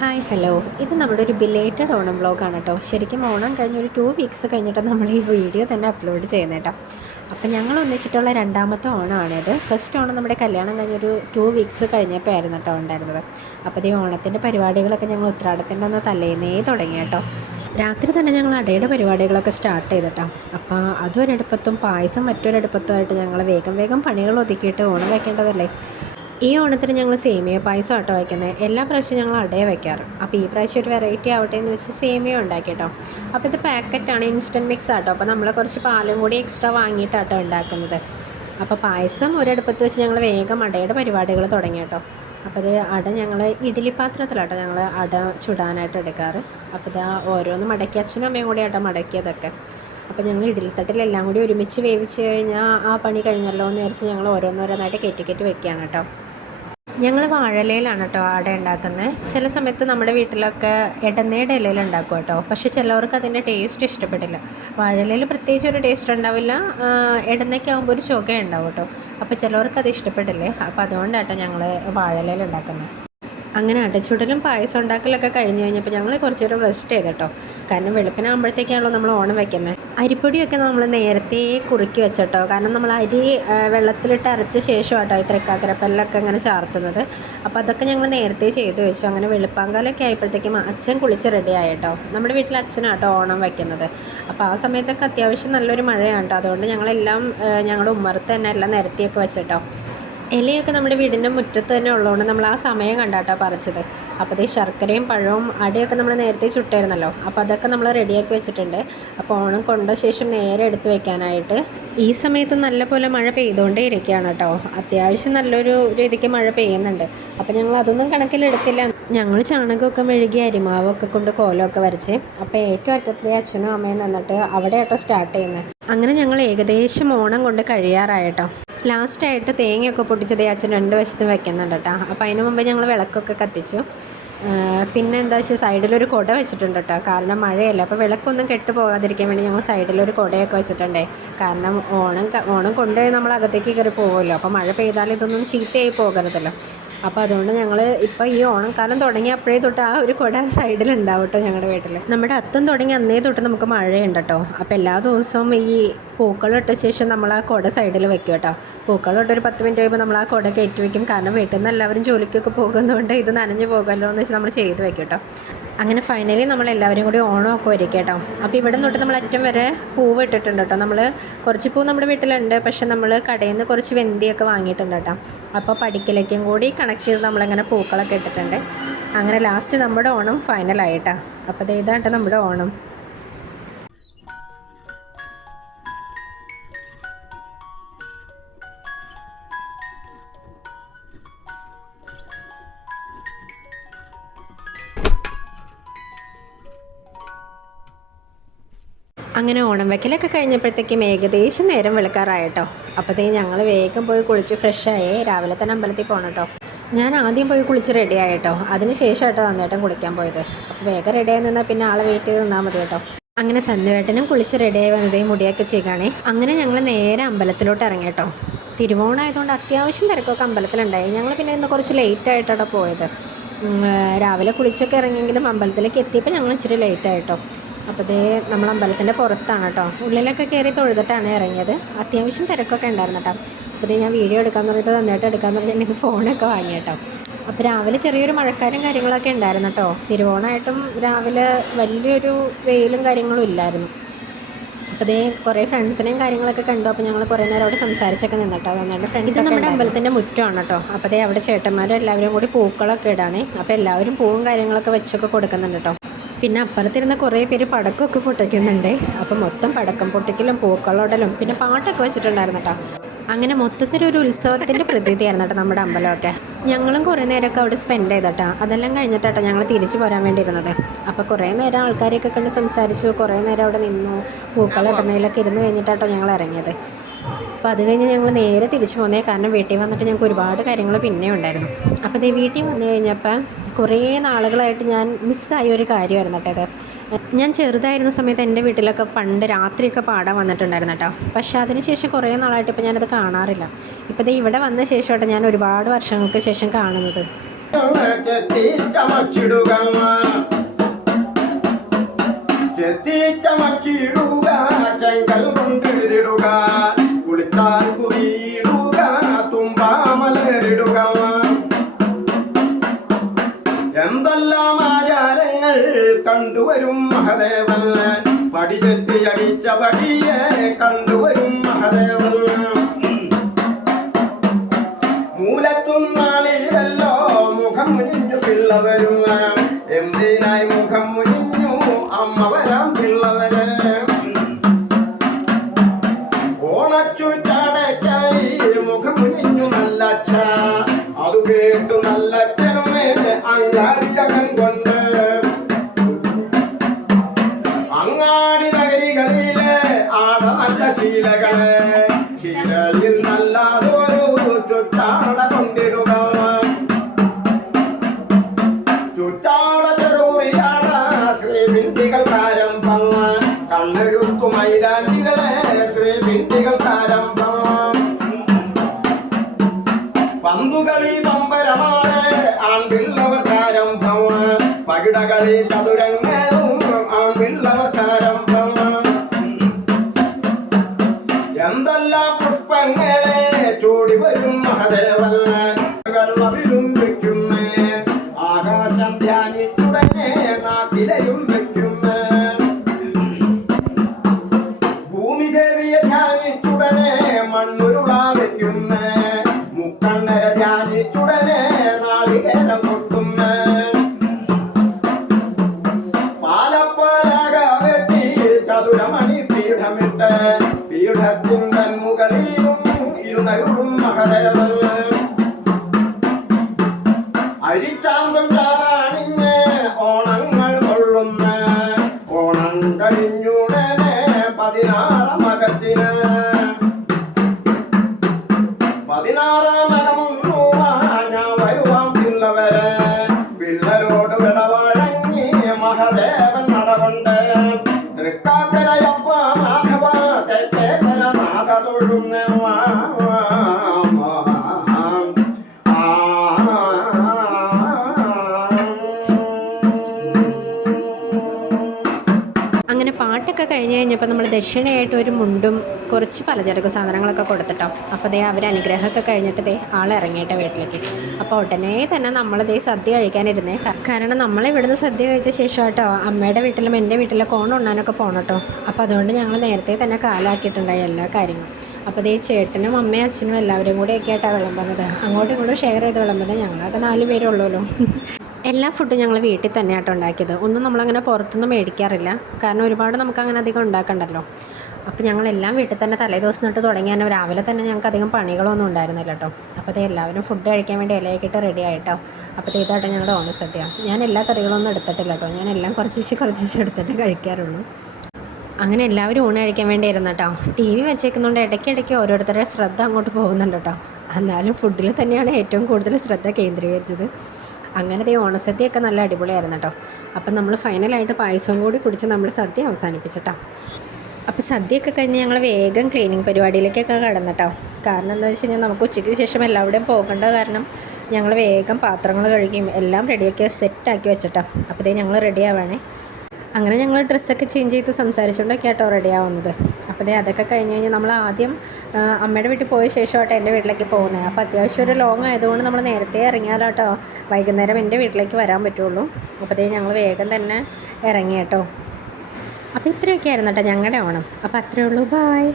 Hi hello, ഇത് നമ്മുടെ ഒരു ബിലേറ്റഡ് ഓണം വ്ളോഗാണ് കേട്ടോ. ശരിക്കും ഓണം കഴിഞ്ഞൊരു 2 വീക്സ് കഴിഞ്ഞിട്ട് നമ്മൾ ഈ വീഡിയോ തന്നെ അപ്ലോഡ് ചെയ്യുന്നത് കേട്ടോ. അപ്പം ഞങ്ങൾ ഒന്നിച്ചിട്ടുള്ള രണ്ടാമത്തെ ഓണമാണിത്. ഫസ്റ്റ് ഓണം നമ്മുടെ കല്യാണം കഴിഞ്ഞൊരു 2 വീക്സ് കഴിഞ്ഞപ്പോൾ ആയിരുന്നു കേട്ടോ ഉണ്ടായിരുന്നത്. അപ്പോൾ ഈ ഓണത്തിൻ്റെ പരിപാടികളൊക്കെ ഞങ്ങൾ ഉത്രാടത്തിൻ്റെ അന്ന് തലേന്നേ തുടങ്ങി കേട്ടോ. രാത്രി തന്നെ ഞങ്ങൾ അടയുടെ പരിപാടികളൊക്കെ സ്റ്റാർട്ട് ചെയ്തിട്ടോ. അപ്പോൾ അതൊരടുപ്പത്തും പായസം മറ്റൊരടുപ്പത്തുമായിട്ട് ഞങ്ങൾ വേഗം വേഗം പണികൾ ഒതുക്കിയിട്ട് ഓണം വയ്ക്കേണ്ടതല്ലേ. ഈ ഓണത്തിന് ഞങ്ങൾ സേമിയ പായസം ആട്ടോ വയ്ക്കുന്നത്. എല്ലാ പ്രാവശ്യവും ഞങ്ങൾ അടയെ വയ്ക്കാറ്. അപ്പോൾ ഈ പ്രാവശ്യം ഒരു വെറൈറ്റി ആവട്ടെ എന്ന് വെച്ച് സേമിയ ഉണ്ടാക്കി കേട്ടോ. അപ്പോൾ ഇത് പാക്കറ്റാണ്, ഇൻസ്റ്റൻറ്റ് മിക്സ് ആട്ടോ. അപ്പോൾ നമ്മൾ കുറച്ച് പാലും കൂടി എക്സ്ട്രാ വാങ്ങിയിട്ടാട്ടോ ഉണ്ടാക്കുന്നത്. അപ്പോൾ പായസം ഒരടുപ്പത്ത് വെച്ച് ഞങ്ങൾ വേഗം അടയുടെ പരിപാടികൾ തുടങ്ങി കേട്ടോ. അപ്പോൾ ഇത് അട ഞങ്ങൾ ഇഡ്ഡലി പാത്രത്തിലാട്ടോ ഞങ്ങൾ അട ചുടാനായിട്ട് എടുക്കാറ്. അപ്പോൾ ഇതാ ഓരോന്ന് മടക്കി അച്ഛനും അമ്മയും കൂടി ആട്ടോ മടക്കിയതൊക്കെ. അപ്പോൾ ഞങ്ങൾ ഇഡ്ഡലിത്തട്ടിലെല്ലാം കൂടി ഒരുമിച്ച് വേവിച്ച് കഴിഞ്ഞാൽ ആ പണി കഴിഞ്ഞല്ലോ എന്ന് വിചാരിച്ച് ഞങ്ങൾ ഓരോന്നോരോന്നായിട്ട് കയറ്റി വെക്കുകയാണ് കേട്ടോ. ഞങ്ങൾ വാഴയിലയിലാണ് കേട്ടോ അട ഉണ്ടാക്കുന്നത്. ചില സമയത്ത് നമ്മുടെ വീട്ടിലൊക്കെ ഇടനയുടെ ഇലയിൽ ഉണ്ടാക്കും കേട്ടോ. പക്ഷേ ചിലവർക്ക് അതിൻ്റെ ടേസ്റ്റ് ഇഷ്ടപ്പെട്ടില്ല. വാഴയിലയിൽ പ്രത്യേകിച്ച് ഒരു ടേസ്റ്റ് ഉണ്ടാവില്ല, ഇടനയ്ക്ക് ആകുമ്പോൾ ഒരു ചുക ഉണ്ടാവും കേട്ടോ. അപ്പോൾ ചിലവർക്ക് അത് ഇഷ്ടപ്പെട്ടില്ലേ. അപ്പോൾ അതുകൊണ്ടാട്ടോ ഞങ്ങൾ വാഴയിലയിൽ ഉണ്ടാക്കുന്നത്. അങ്ങനെ അടച്ചുടലും പായസം ഉണ്ടാക്കലൊക്കെ കഴിഞ്ഞ് കഴിഞ്ഞപ്പോൾ ഞങ്ങൾ കുറച്ച് നേരം റെസ്റ്റ് ചെയ്ത് കേട്ടോ. കാരണം വെളുപ്പിനാകുമ്പോഴത്തേക്കാണല്ലോ നമ്മൾ ഓണം വയ്ക്കുന്നത്. അരിപ്പൊടിയൊക്കെ നമ്മൾ നേരത്തെ കുറുക്കി വെച്ചിട്ടോ. കാരണം നമ്മൾ അരി വെള്ളത്തിലിട്ട് അരച്ച ശേഷം കേട്ടോ ഈ തൃക്കാക്കരപ്പല്ലൊക്കെ അങ്ങനെ ചാർത്തുന്നത്. അപ്പോൾ അതൊക്കെ ഞങ്ങൾ നേരത്തെ ചെയ്ത് വെച്ചു. അങ്ങനെ വെളുപ്പാങ്കാലമൊക്കെ ആയപ്പോഴത്തേക്കും അച്ഛൻ കുളിച്ച് റെഡി ആയിട്ടോ. നമ്മുടെ വീട്ടിൽ അച്ഛനാട്ടോ ഓണം വയ്ക്കുന്നത്. അപ്പോൾ ആ സമയത്തൊക്കെ അത്യാവശ്യം നല്ലൊരു മഴയാണ് കേട്ടോ. അതുകൊണ്ട് ഞങ്ങളെല്ലാം ഞങ്ങളുടെ ഉമ്മറത്ത് തന്നെ എല്ലാം നിരത്തിയൊക്കെ വെച്ചിട്ടോ. ഇലയൊക്കെ നമ്മുടെ വീടിൻ്റെ മുറ്റത്ത് തന്നെ ഉള്ളതുകൊണ്ട് നമ്മൾ ആ സമയം കണ്ടാട്ടോ പറിച്ചത്. അപ്പോൾ ഈ ശർക്കരയും പഴവും അടയൊക്കെ നമ്മൾ നേരത്തെ ചുട്ടായിരുന്നല്ലോ. അപ്പോൾ അതൊക്കെ നമ്മൾ റെഡിയാക്കി വെച്ചിട്ടുണ്ട്. അപ്പോൾ ഓണം കൊണ്ട ശേഷം നേരെ എടുത്ത് വെക്കാനായിട്ട് ഈ സമയത്ത് നല്ലപോലെ മഴ പെയ്തുകൊണ്ടേ ഇരിക്കുകയാണ് കേട്ടോ. അത്യാവശ്യം നല്ലൊരു രീതിക്ക് മഴ പെയ്യുന്നുണ്ട്. അപ്പോൾ ഞങ്ങൾ അതൊന്നും കണക്കിലെടുത്തില്ല. ഞങ്ങൾ ചാണകമൊക്കെ മെഴുകി അരിമാവൊക്കെ കൊണ്ട് കോലമൊക്കെ വരച്ച് അപ്പോൾ ഏറ്റവും അറ്റത്തെ അച്ഛനും അമ്മയും നിന്നിട്ട് അവിടെ ആട്ടോ സ്റ്റാർട്ട് ചെയ്യുന്നത്. അങ്ങനെ ഞങ്ങൾ ഏകദേശം ഓണം കൊണ്ട് കഴിയാറായിട്ടോ. ലാസ്റ്റായിട്ട് തേങ്ങയൊക്കെ പൊട്ടിച്ചത് അച്ഛൻ 2 വശത്തും വെക്കുന്നുണ്ട് കേട്ടോ. അപ്പോൾ അതിന് മുമ്പ് ഞങ്ങൾ വിളക്കൊക്കെ കത്തിച്ചു. പിന്നെ എന്താ വെച്ചാൽ സൈഡിലൊരു കുട വെച്ചിട്ടുണ്ട് കേട്ടോ. കാരണം മഴയല്ല, അപ്പോൾ വിളക്കൊന്നും കെട്ട് പോകാതിരിക്കാൻ വേണ്ടി ഞങ്ങൾ സൈഡിലൊരു കുടയൊക്കെ വെച്ചിട്ടുണ്ടേ. കാരണം ഓണം കൊണ്ട് നമ്മൾ അകത്തേക്ക് കയറി പോകുമല്ലോ. അപ്പോൾ മഴ പെയ്താൽ ഇതൊന്നും ചീത്തയായി പോകരുതല്ലോ. അപ്പോൾ അതുകൊണ്ട് ഞങ്ങൾ ഇപ്പോൾ ഈ ഓണക്കാലം തുടങ്ങി അപ്പോഴേ തൊട്ട് ആ ഒരു കുട സൈഡിലുണ്ടാവും കേട്ടോ ഞങ്ങളുടെ വീട്ടിൽ. നമ്മുടെ അത്തം തുടങ്ങി അന്നേ തൊട്ട് നമുക്ക് മഴയുണ്ട് കേട്ടോ. അപ്പോൾ എല്ലാ ദിവസവും ഈ പൂക്കളിട്ട ശേഷം നമ്മൾ ആ കുട സൈഡിൽ വെക്കും കേട്ടോ. പൂക്കളിട്ട് ഒരു 10 മിനിറ്റ് കഴിയുമ്പോൾ നമ്മൾ ആ കുട കയറ്റി വയ്ക്കും. കാരണം വീട്ടിൽ നിന്ന് എല്ലാവരും ജോലിക്കൊക്കെ പോകുന്നതുകൊണ്ട് ഇത് നനഞ്ഞു പോകുമല്ലോ എന്ന് വെച്ച് നമ്മൾ ചെയ്ത് വെക്കും കേട്ടോ. അങ്ങനെ ഫൈനലി നമ്മളെല്ലാവരും കൂടി ഓണമൊക്കെ ഒരുക്കി കേട്ടോ. അപ്പോൾ ഇവിടെ തൊട്ട് നമ്മൾ അറ്റം വരെ പൂവ് ഇട്ടിട്ടുണ്ട് കേട്ടോ. നമ്മൾ കുറച്ച് പൂ നമ്മുടെ വീട്ടിലുണ്ട്, പക്ഷെ നമ്മൾ കടയിൽ നിന്ന് കുറച്ച് വെന്തിയൊക്കെ വാങ്ങിയിട്ടുണ്ട് കേട്ടോ. അപ്പോൾ പടിക്കലേക്കും കൂടി കണക്ട് ചെയ്ത് നമ്മളങ്ങനെ പൂക്കളൊക്കെ ഇട്ടിട്ടുണ്ട്. അങ്ങനെ ലാസ്റ്റ് നമ്മുടെ ഓണം ഫൈനലായിട്ടാ. അപ്പോൾ ഇതാട്ടോ നമ്മുടെ ഓണം. അങ്ങനെ ഓണം വയ്ക്കലൊക്കെ കഴിഞ്ഞപ്പോഴത്തേക്കും ഏകദേശം നേരം വെളുക്കാറായിട്ടോ. അപ്പോഴത്തേക്കും ഞങ്ങൾ വേഗം പോയി കുളിച്ച് ഫ്രഷായി രാവിലെ തന്നെ അമ്പലത്തിൽ പോകണം കേട്ടോ. ഞാൻ ആദ്യം പോയി കുളിച്ച് റെഡിയായി കേട്ടോ. അതിന് ശേഷമായിട്ടോ നന്നായിട്ടും കുളിക്കാൻ പോയത്. അപ്പോൾ വേഗം റെഡിയായി നിന്നാൽ പിന്നെ ആളെ വെയിറ്റ് ചെയ്ത് നിന്നാൽ മതി കേട്ടോ. അങ്ങനെ സന്ധ്യവേട്ടനും കുളിച്ച് റെഡിയായി വന്നതേ മുടിയൊക്കെ ചെയ്യുകയാണേ. അങ്ങനെ ഞങ്ങൾ നേരെ അമ്പലത്തിലോട്ട് ഇറങ്ങി കേട്ടോ. തിരുവോണമായതുകൊണ്ട് അത്യാവശ്യം തിരക്കൊക്കെ അമ്പലത്തിലുണ്ടായി. ഞങ്ങൾ പിന്നെ ഇന്ന് കുറച്ച് ലേറ്റായിട്ടാണ് പോയത്. രാവിലെ കുളിച്ചൊക്കെ ഇറങ്ങിയെങ്കിലും അമ്പലത്തിലേക്ക് എത്തിയപ്പോൾ ഞങ്ങൾ ഇച്ചിരി ലേറ്റായിട്ടോ. അപ്പോൾ നമ്മൾ അമ്പലത്തിൻ്റെ പുറത്താണ് കേട്ടോ. ഉള്ളിലൊക്കെ കയറി തൊഴുതിട്ടാണ് ഇറങ്ങിയത്. അത്യാവശ്യം തിരക്കൊക്കെ ഉണ്ടായിരുന്നു കേട്ടോ. അപ്പോൾ ഞാൻ വീഡിയോ എടുക്കാമെന്ന് പറഞ്ഞിട്ട് നന്നായിട്ട് എടുക്കാമെന്ന് പറഞ്ഞാൽ എനിക്ക് ഫോണൊക്കെ വാങ്ങി കേട്ടോ. അപ്പോൾ രാവിലെ ചെറിയൊരു മഴക്കാരും കാര്യങ്ങളൊക്കെ ഉണ്ടായിരുന്നു കേട്ടോ. തിരുവോണമായിട്ടും രാവിലെ വലിയൊരു വെയിലും കാര്യങ്ങളും ഇല്ലായിരുന്നു. അപ്പോൾ കുറേ ഫ്രണ്ട്സിനെയും കാര്യങ്ങളൊക്കെ കണ്ടു. അപ്പോൾ ഞങ്ങൾ കുറേ നേരം അവിടെ സംസാരിച്ചൊക്കെ നിന്നിട്ടോ. നന്നായിട്ട് ഫ്രണ്ട്സ് നമ്മുടെ അമ്പലത്തിൻ്റെ മുറ്റമാണ് കേട്ടോ. അപ്പോൾ അവിടെ ചേട്ടന്മാരും എല്ലാവരും കൂടി പൂക്കളൊക്കെ ഇടാണേ. അപ്പോൾ എല്ലാവരും പൂവും കാര്യങ്ങളൊക്കെ വെച്ചൊക്കെ കൊടുക്കുന്നുണ്ട് കേട്ടോ. പിന്നെ അപ്പുറത്തിരുന്ന കുറേ പേര് പടക്കമൊക്കെ പൊട്ടിക്കുന്നുണ്ട്. അപ്പോൾ മൊത്തം പടക്കം പൊട്ടിക്കലും പൂക്കളോടലും പിന്നെ പാട്ടൊക്കെ വെച്ചിട്ടുണ്ടായിരുന്നു കേട്ടോ. അങ്ങനെ മൊത്തത്തിലൊരു ഉത്സവത്തിൻ്റെ പ്രതീതിയായിരുന്നു കേട്ടോ നമ്മുടെ അമ്പലമൊക്കെ. ഞങ്ങളും കുറേ നേരമൊക്കെ അവിടെ സ്പെൻഡ് ചെയ്തോട്ടോ. അതെല്ലാം കഴിഞ്ഞിട്ടാട്ടോ ഞങ്ങൾ തിരിച്ചു പോരാൻ വേണ്ടിയിരുന്നത്. അപ്പോൾ കുറേ നേരം ആൾക്കാരെയൊക്കെ കണ്ട് സംസാരിച്ചു, കുറേ നേരം അവിടെ നിന്നു, പൂക്കളിടുന്നതിലൊക്കെ ഇരുന്ന് കഴിഞ്ഞിട്ടാട്ടോ ഞങ്ങൾ ഇറങ്ങിയത്. അപ്പോൾ അത് കഴിഞ്ഞ് ഞങ്ങൾ നേരെ തിരിച്ചു പോകുന്നേ. കാരണം വീട്ടിൽ വന്നിട്ട് ഞങ്ങൾക്ക് ഒരുപാട് കാര്യങ്ങൾ പിന്നെ ഉണ്ടായിരുന്നു. അപ്പോൾ വീട്ടിൽ വന്നു കഴിഞ്ഞപ്പോൾ കുറേ നാളുകളായിട്ട് ഞാൻ മിസ്സായ ഒരു കാര്യമായിരുന്നു കേട്ടോ ഇത്. ഞാൻ ചെറുതായിരുന്ന സമയത്ത് എൻ്റെ വീട്ടിലൊക്കെ പണ്ട് രാത്രിയൊക്കെ പാടാൻ വന്നിട്ടുണ്ടായിരുന്നു കേട്ടോ. പക്ഷേ അതിനുശേഷം കുറേ നാളായിട്ട് ഇപ്പോൾ ഞാനത് കാണാറില്ല. ഇപ്പോൾ ഇവിടെ വന്ന ശേഷമായിട്ട് ഞാൻ ഒരുപാട് വർഷങ്ങൾക്ക് ശേഷം കാണുന്നത്. ചെത്തി ചമച്ചിടുക ചെങ്കൽ കൊണ്ടെഴുതിടുക കുളിച്ചാൽ കുറിയിടുക തുമ്പാമലരിടുക എന്തെല്ലാം ആചാരങ്ങൾ കണ്ടുവരും മഹദേവൻ പടിചെത്തി അടിച്ച പടിയെ കണ്ടുവരും മഹദേവൻ മൂലത്തും നാളിലല്ലോ മുഖം മുനിഞ്ഞു പിള്ളവരും എന്തിനായി മുഖം മുനിഞ്ഞു അമ്മ വരാം പിള്ളവര് ഓണച്ചുറ്റാടയ്ക്കായി മുഖം മുനിഞ്ഞു നല്ലച്ഛ അത് കേട്ടു നല്ലച്ഛനുമേ അങ്ങാടിയകം കൊണ്ട് അങ്ങാടി നഗരികളിലെ ആട നല്ല ശീലകളെ ശീലയിൽ നല്ലതൊരു ചുറ്റാട കൊണ്ടിടുക ചുറ്റാട ചെറുറിയാട ശ്രീബിന്ദികൾ താരംഭം കണ്ണെഴുത്തു മൈലാഞ്ചികളെ ശ്രീബിന്ദികൾ താരംഭം പന്തുകളി പമ്പരമാരെ ആൺപിള്ളവർ താരംഭം പകിടകളി ചതുരങ്ങളും ആൺപിള്ളവർ താരംഭം എന്തെല്ലാം പുഷ്പങ്ങളെ ചൂടി വരും മഹദേവൻ വെള്ളവിലും വെക്കുന്നേ ആകാശം ധ്യാനിച്ചുടനെ നാട്ടിലെയും വെക്കുന്നേ ഭൂമി ദേവിയെ ധ്യാനിച്ചുടനെ മണ്ണുരുള വെക്കുന്നേ മുക്കണ്ണര ധ്യാനിച്ചുടനെ നാളികേരം കൊട്ടുന്നേ പാലപ്പാലാക വെട്ടി ചതുരമണി പീഠമിട്ട് പീഠത്തിൻ്റെ മുകളിലും ഇരുന്നരുളും മഹദേവൻ അരിച്ചാന്തം ചാറാണിഞ്ഞ് ഓണങ്ങൾ കൊള്ളുന്ന ഓണം കഴിഞ്ഞുടനെ 16 മകത്തിന് 16 ഞാൻ വരുവാൻ പിള്ളവരെ പിള്ളരോട് വിടവഴങ്ങി മഹദേവൻ നടകൊണ്ട് തൃക്കാക്കരയപ്പ മാധവ തെക്കേക്കര നാഥ തൊഴുന്ന അങ്ങനെ പാട്ടൊക്കെ കഴിഞ്ഞ് കഴിഞ്ഞപ്പോൾ നമ്മൾ ദക്ഷിണയായിട്ട് ഒരു മുണ്ടും കുറച്ച് പലചരക്ക് സാധനങ്ങളൊക്കെ കൊടുത്തിട്ടോ. അപ്പോൾ ദേ അവർ അനുഗ്രഹമൊക്കെ കഴിഞ്ഞിട്ട് ദേ ആളിറങ്ങിയിട്ട വീട്ടിലേക്ക്. അപ്പോൾ ഉടനെ തന്നെ നമ്മളതേ സദ്യ കഴിക്കാനിരുന്നേ. കാരണം നമ്മളിവിടുന്ന് സദ്യ കഴിച്ച ശേഷം കേട്ടോ അമ്മയുടെ വീട്ടിലും എൻ്റെ വീട്ടിലൊക്കെ ഉണ്ണാനൊക്കെ പോകണം കേട്ടോ. അപ്പോൾ അതുകൊണ്ട് ഞങ്ങൾ നേരത്തെ തന്നെ കാലാക്കിയിട്ടുണ്ടായി എല്ലാ കാര്യങ്ങളും. അപ്പോൾ ദേ ചേട്ടനും അമ്മയും അച്ഛനും എല്ലാവരും കൂടെയൊക്കെ ആയിട്ടാണ് വിളമ്പുന്നത്. അങ്ങോട്ടും ഇങ്ങോട്ടും ഷെയർ ചെയ്ത് വിളമ്പുന്നത്. ഞങ്ങളൊക്കെ 4 പേരുള്ളൂല്ലോ. എല്ലാ ഫുഡും ഞങ്ങൾ വീട്ടിൽ തന്നെയാട്ടോ ഉണ്ടാക്കിയത്. ഒന്നും നമ്മളങ്ങനെ പുറത്തൊന്നും മേടിക്കാറില്ല. കാരണം ഒരുപാട് നമുക്കങ്ങനെ അധികം ഉണ്ടാക്കണ്ടല്ലോ. അപ്പോൾ ഞങ്ങളെല്ലാം വീട്ടിൽ തന്നെ തലേദിവസം തൊട്ട് തുടങ്ങിയാൽ രാവിലെ തന്നെ ഞങ്ങൾക്ക് അധികം പണികളൊന്നും ഉണ്ടായിരുന്നില്ല കേട്ടോ. അപ്പോൾ അത് എല്ലാവരും ഫുഡ് കഴിക്കാൻ വേണ്ടി ഇലയൊക്കെ റെഡി ആയിട്ടോ. അപ്പോൾ ഇതാട്ടോ ഞങ്ങളുടെ ഓണസദ്യ. ഞാൻ എല്ലാ കറികളൊന്നും എടുത്തിട്ടില്ല കേട്ടോ. ഞാൻ എല്ലാം കുറച്ച് എടുത്തിട്ട് കഴിക്കാറുള്ളൂ. അങ്ങനെ എല്ലാവരും ഊണ് കഴിക്കാൻ വേണ്ടി ഇരുന്നു കേട്ടോ. TV വെച്ചേക്കുന്നതുകൊണ്ട് ഇടയ്ക്കിടയ്ക്ക് ഓരോരുത്തരുടെ ശ്രദ്ധ അങ്ങോട്ട് പോകുന്നുണ്ട് കേട്ടോ. എന്നാലും ഫുഡിൽ തന്നെയാണ് ഏറ്റവും കൂടുതൽ ശ്രദ്ധ കേന്ദ്രീകരിച്ചത്. അങ്ങനത്തെ ഓണസദ്യയൊക്കെ നല്ല അടിപൊളിയായിരുന്നു കേട്ടോ. അപ്പം നമ്മൾ ഫൈനലായിട്ട് പായസവും കൂടി കുടിച്ച് നമ്മൾ സദ്യ അവസാനിപ്പിച്ചിട്ടോ. അപ്പോൾ സദ്യയൊക്കെ കഴിഞ്ഞ് ഞങ്ങൾ വേഗം ക്ലീനിങ് പരിപാടിയിലേക്കൊക്കെ കടന്നിട്ടോ. കാരണം എന്താ വെച്ച് കഴിഞ്ഞാൽ നമുക്ക് ഉച്ചയ്ക്ക് ശേഷം എല്ലാവിടെയും പോകേണ്ട കാരണം ഞങ്ങൾ വേഗം പാത്രങ്ങൾ കഴുകിയും എല്ലാം റെഡിയാക്കി സെറ്റാക്കി വെച്ചിട്ടോ. അപ്പോൾ ഇതേ ഞങ്ങൾ റെഡി ആവുകയാണേ. അങ്ങനെ ഞങ്ങൾ ഡ്രസ്സൊക്കെ ചേഞ്ച് ചെയ്ത് സംസാരിച്ചുകൊണ്ടൊക്കെ ആട്ടോ റെഡി ആവുന്നത്. അപ്പോൾ അതൊക്കെ കഴിഞ്ഞ് കഴിഞ്ഞാൽ നമ്മൾ ആദ്യം അമ്മയുടെ വീട്ടിൽ പോയ ശേഷമാട്ടോ എൻ്റെ വീട്ടിലേക്ക് പോകുന്നത്. അപ്പോൾ അത്യാവശ്യം ഒരു ലോങ് ആയതുകൊണ്ട് നമ്മൾ നേരത്തെ ഇറങ്ങിയാലാട്ടോ വൈകുന്നേരം എൻ്റെ വീട്ടിലേക്ക് വരാൻ പറ്റുള്ളൂ. അപ്പോൾ ഞങ്ങൾ വേഗം തന്നെ ഇറങ്ങി കേട്ടോ. അപ്പോൾ ഇത്രയൊക്കെ ആയിരുന്നു കേട്ടോ ഞങ്ങളുടെ ഓണം. അപ്പോൾ അത്രയേ ഉള്ളൂ. ബായ്.